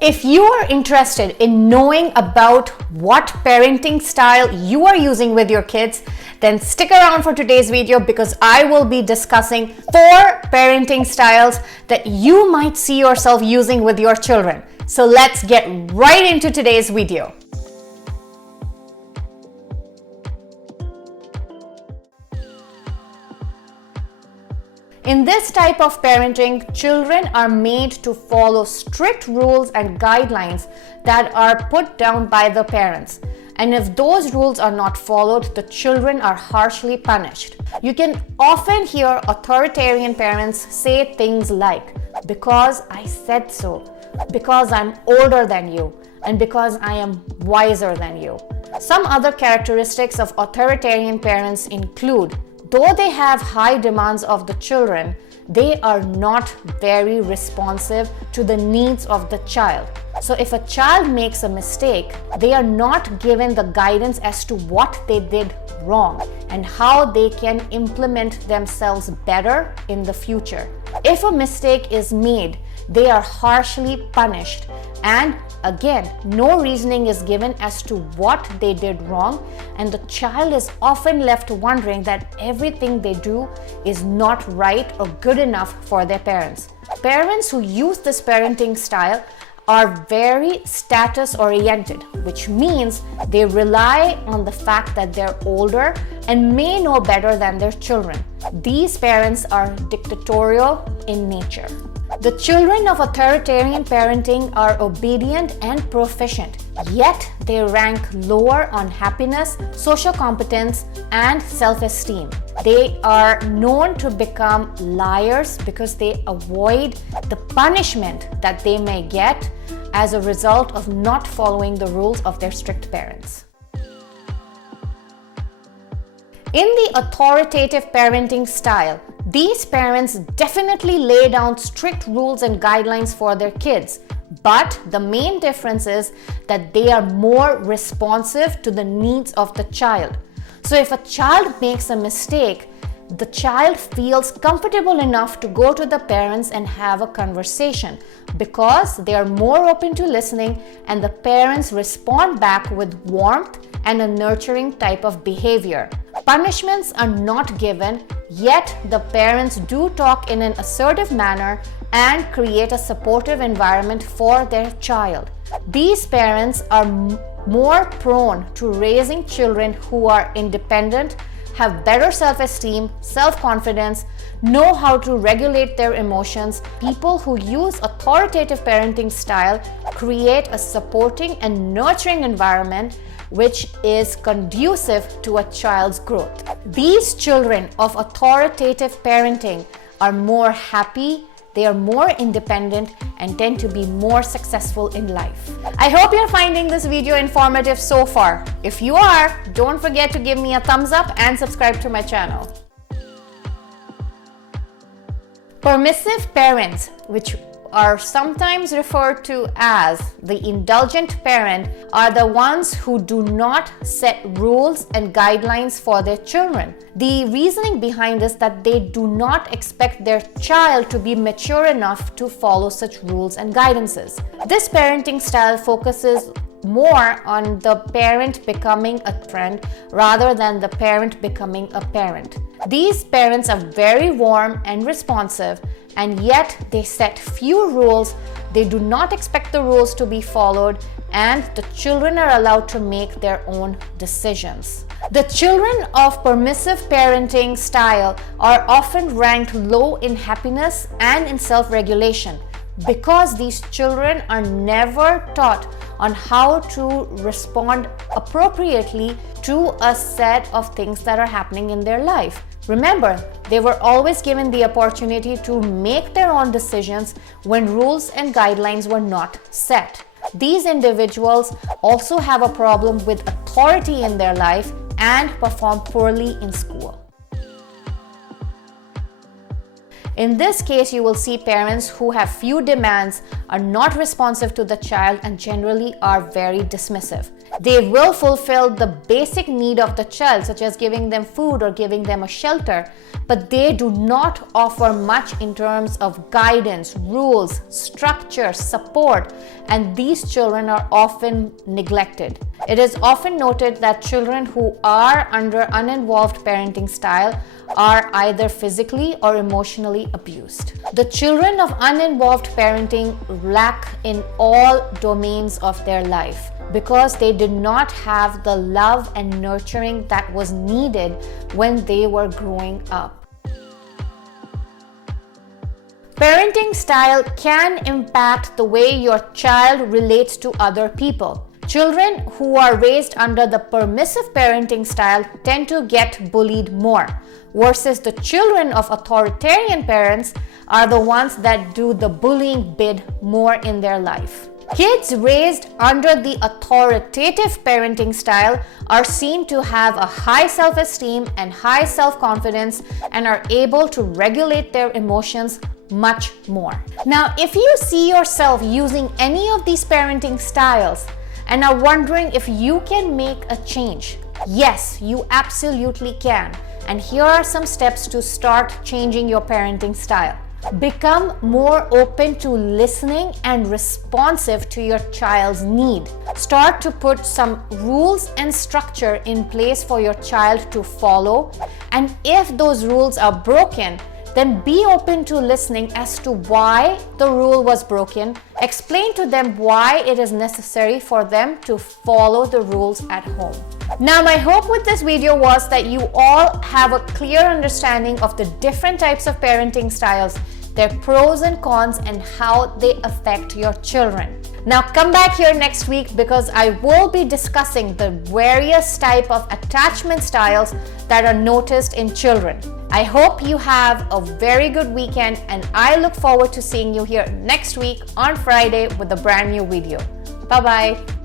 If you are interested in knowing about what parenting style you are using with your kids, then stick around for today's video because I will be discussing 4 parenting styles that you might see yourself using with your children. So let's get right into today's video. In this type of parenting, children are made to follow strict rules and guidelines that are put down by the parents. And if those rules are not followed, the children are harshly punished. You can often hear authoritarian parents say things like, "Because I said so," "Because I'm older than you," and "Because I am wiser than you." Some other characteristics of authoritarian parents include, though they have high demands of the children, they are not very responsive to the needs of the child. So if a child makes a mistake, they are not given the guidance as to what they did wrong and how they can implement themselves better in the future. If a mistake is made, they are harshly punished, and again, no reasoning is given as to what they did wrong, and the child is often left wondering that everything they do is not right or good enough for their parents. Parents who use this parenting style are very status oriented, which means they rely on the fact that they're older and may know better than their children. These parents are dictatorial in nature. The children of authoritarian parenting are obedient and proficient, yet they rank lower on happiness, social competence, and self-esteem. They are known to become liars because they avoid the punishment that they may get as a result of not following the rules of their strict parents. In the authoritative parenting style, these parents definitely lay down strict rules and guidelines for their kids, but the main difference is that they are more responsive to the needs of the child. So if a child makes a mistake, the child feels comfortable enough to go to the parents and have a conversation because they are more open to listening, and the parents respond back with warmth and a nurturing type of behavior. Punishments are not given, yet the parents do talk in an assertive manner and create a supportive environment for their child. These parents are more prone to raising children who are independent, have better self-esteem, self-confidence, know how to regulate their emotions. People who use authoritative parenting style create a supporting and nurturing environment which is conducive to a child's growth. These children of authoritative parenting are more happy, they are more independent, and tend to be more successful in life. I hope you're finding this video informative so far. If you are, don't forget to give me a thumbs up and subscribe to my channel. Permissive parents, which are sometimes referred to as the indulgent parent, are the ones who do not set rules and guidelines for their children. The reasoning behind this is that they do not expect their child to be mature enough to follow such rules and guidances. This parenting style focuses more on the parent becoming a friend rather than the parent becoming a parent. These parents are very warm and responsive, and yet they set few rules. They do not expect the rules to be followed, and the children are allowed to make their own decisions. The children of permissive parenting style are often ranked low in happiness and in self-regulation because these children are never taught on how to respond appropriately to a set of things that are happening in their life. Remember, they were always given the opportunity to make their own decisions when rules and guidelines were not set. These individuals also have a problem with authority in their life and perform poorly in school. In this case, you will see parents who have few demands, are not responsive to the child, and generally are very dismissive. They will fulfill the basic need of the child, such as giving them food or giving them a shelter, but they do not offer much in terms of guidance, rules, structure, support, and these children are often neglected. It is often noted that children who are under uninvolved parenting style are either physically or emotionally abused. The children of uninvolved parenting lack in all domains of their life because they did not have the love and nurturing that was needed when they were growing up. Parenting style can impact the way your child relates to other people. Children who are raised under the permissive parenting style tend to get bullied more, versus the children of authoritarian parents are the ones that do the bullying bit more in their life. Kids raised under the authoritative parenting style are seen to have a high self-esteem and high self-confidence and are able to regulate their emotions much more. Now, if you see yourself using any of these parenting styles and are wondering if you can make a change, yes, you absolutely can. And here are some steps to start changing your parenting style. Become more open to listening and responsive to your child's need. Start to put some rules and structure in place for your child to follow. And if those rules are broken, then be open to listening as to why the rule was broken. Explain to them why it is necessary for them to follow the rules at home. Now, my hope with this video was that you all have a clear understanding of the different types of parenting styles, their pros and cons, and how they affect your children. Now come back here next week because I will be discussing the various type of attachment styles that are noticed in children. I hope you have a very good weekend, and I look forward to seeing you here next week on Friday with a brand new video. Bye-bye.